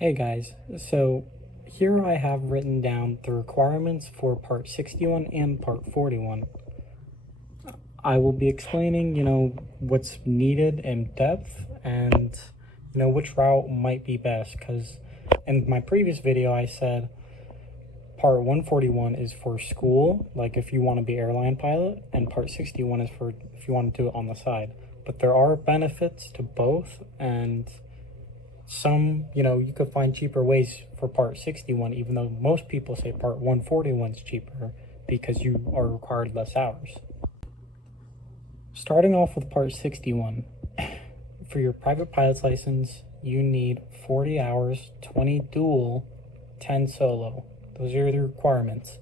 Hey guys, so here I have written down the requirements for part 61 and part 41. I will be explaining, what's needed in depth and, which route might be best, because in my previous video I said part 141 is for school, like if you want to be airline pilot, and part 61 is for if you want to do it on the side. But there are benefits to both, and some, you could find cheaper ways for part 61, even though most people say part 141 is cheaper because you are required less hours. Starting off with part 61, for your private pilot's license, you need 40 hours, 20 dual, 10 solo. Those are the requirements.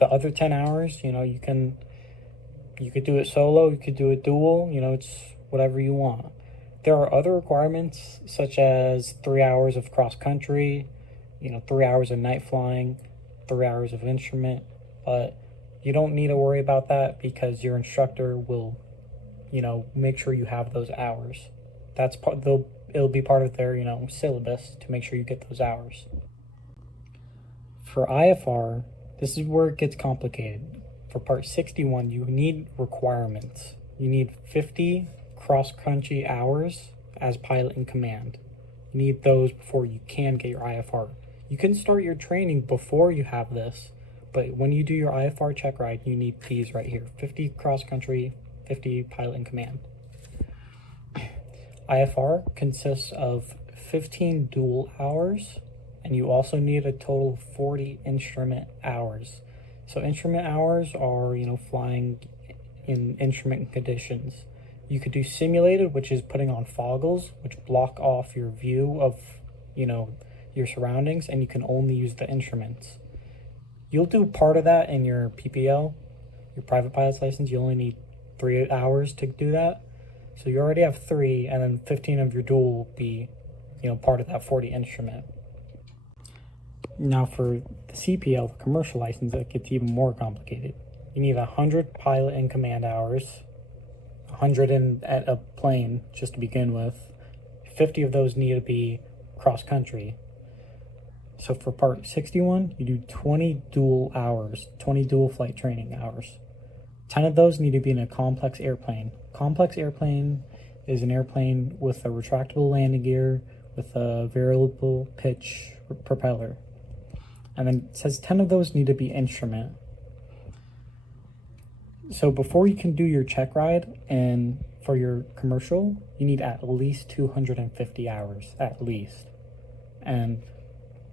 The other 10 hours, you could do it solo, you could do it dual, it's whatever you want. There are other requirements, such as 3 hours of cross country, 3 hours of night flying, 3 hours of instrument, but you don't need to worry about that because your instructor will, make sure you have those hours. It'll be part of their, syllabus to make sure you get those hours. For IFR, this is where it gets complicated. For part 61, you need requirements. You need 50 cross-country hours as pilot in command. You need those before you can get your IFR. You can start your training before you have this, but when you do your IFR check ride, you need these right here: 50 cross-country, 50 pilot in command. IFR consists of 15 dual hours, and you also need a total of 40 instrument hours. So instrument hours are, flying in instrument conditions. You could do simulated, which is putting on foggles, which block off your view of, your surroundings, and you can only use the instruments. You'll do part of that in your PPL, your private pilot's license. You only need 3 hours to do that. So you already have 3, and then 15 of your dual will be, part of that 40 instrument. Now for the CPL, the commercial license, it gets even more complicated. You need 100 pilot in command hours, 100 at a plane just to begin with. 50 of those need to be cross country. So for part 61, you do 20 dual hours, 20 dual flight training hours. 10 of those need to be in a complex airplane. Complex airplane is an airplane with a retractable landing gear with a variable pitch propeller. And then it says 10 of those need to be instrument. So before you can do your check ride and for your commercial, you need at least 250 hours, at least. And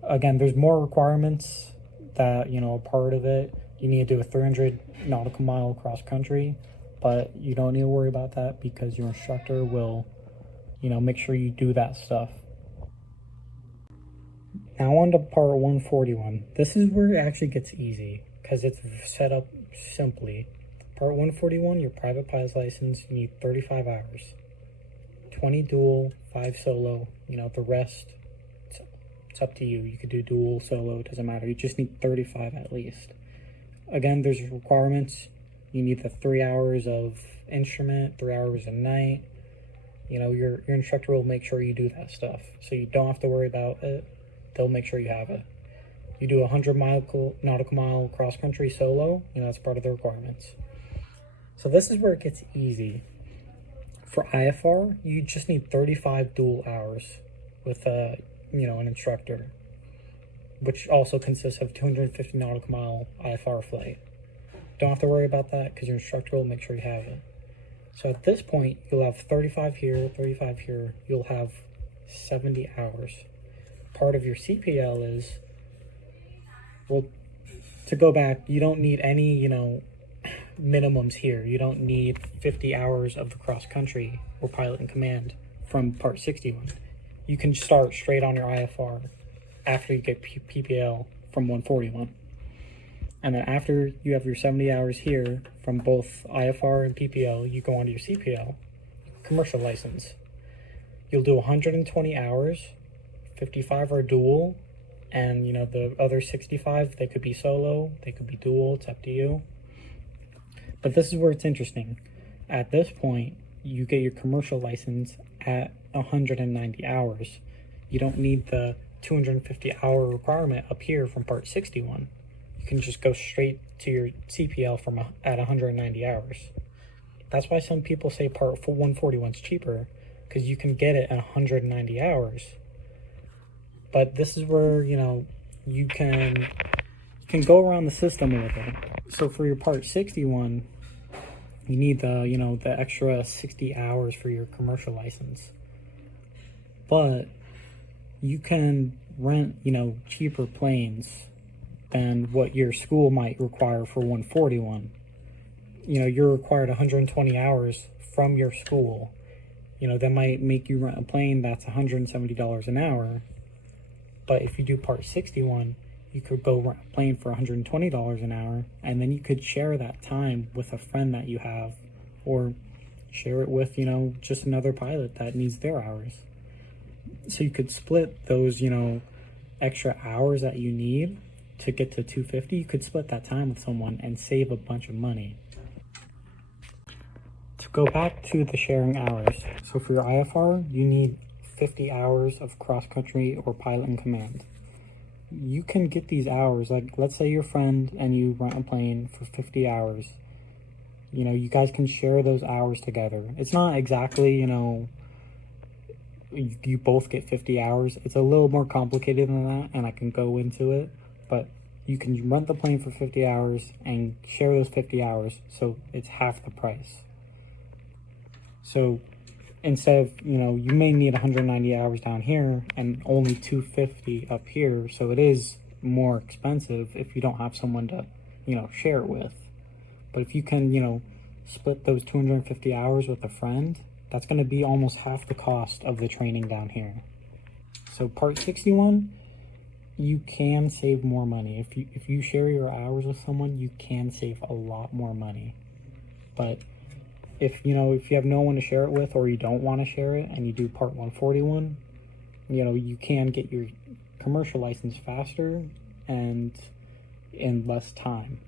again, there's more requirements that, are part of it. You need to do a 300 nautical mile cross country, but you don't need to worry about that because your instructor will, make sure you do that stuff. Now on to part 141. This is where it actually gets easy because it's set up simply. Part 141, your private pilot's license, you need 35 hours. 20 dual, 5 solo. The rest, it's up to you. You could do dual, solo, it doesn't matter. You just need 35 at least. Again, there's requirements. You need the 3 hours of instrument, 3 hours a night. Your instructor will make sure you do that stuff. So you don't have to worry about it. They'll make sure you have it. You do 100 nautical mile cross country solo, that's part of the requirements. So this is where it gets easy. For IFR, you just need 35 dual hours with an instructor, which also consists of 250 nautical mile IFR flight. Don't have to worry about that because your instructor will make sure you have it. So at this point, you'll have 35 here, 35 here. You'll have 70 hours. Part of your CPL is, well, to go back, you don't need any, minimums here. You don't need 50 hours of the cross country or pilot in command from part 61. You can start straight on your IFR after you get PPL from 141. And then after you have your 70 hours here from both IFR and PPL, you go on to your CPL, commercial license. You'll do 120 hours, 55 are dual, and the other 65, they could be solo, they could be dual, it's up to you. But this is where it's interesting. At this point, you get your commercial license at 190 hours. You don't need the 250 hour requirement up here from Part 61. You can just go straight to your CPL at 190 hours. That's why some people say Part 141 is cheaper, because you can get it at 190 hours. But this is where, you can go around the system a little. So for your Part 61, you need the extra 60 hours for your commercial license. But you can rent, cheaper planes than what your school might require for 141. You're required 120 hours from your school. That might make you rent a plane that's $170 an hour. But if you do Part 61, you could go rent a plane for $120 an hour, and then you could share that time with a friend that you have, or share it with, just another pilot that needs their hours. So you could split those, extra hours that you need to get to 250. You could split that time with someone and save a bunch of money. To go back to the sharing hours, so for your IFR, you need 50 hours of cross-country or pilot in command. You can get these hours, like let's say you're a friend and you rent a plane for 50 hours. You guys can share those hours together. It's not exactly, you both get 50 hours. It's a little more complicated than that, and I can go into it, but you can rent the plane for 50 hours and share those 50 hours, so it's half the price. So instead of, you may need 190 hours down here and only 250 up here, so it is more expensive if you don't have someone to, share it with. But if you can, split those 250 hours with a friend, that's going to be almost half the cost of the training down here. So Part 61, you can save more money. If you share your hours with someone, you can save a lot more money. But if you have no one to share it with, or you don't want to share it and you do Part 141, you can get your commercial license faster and in less time.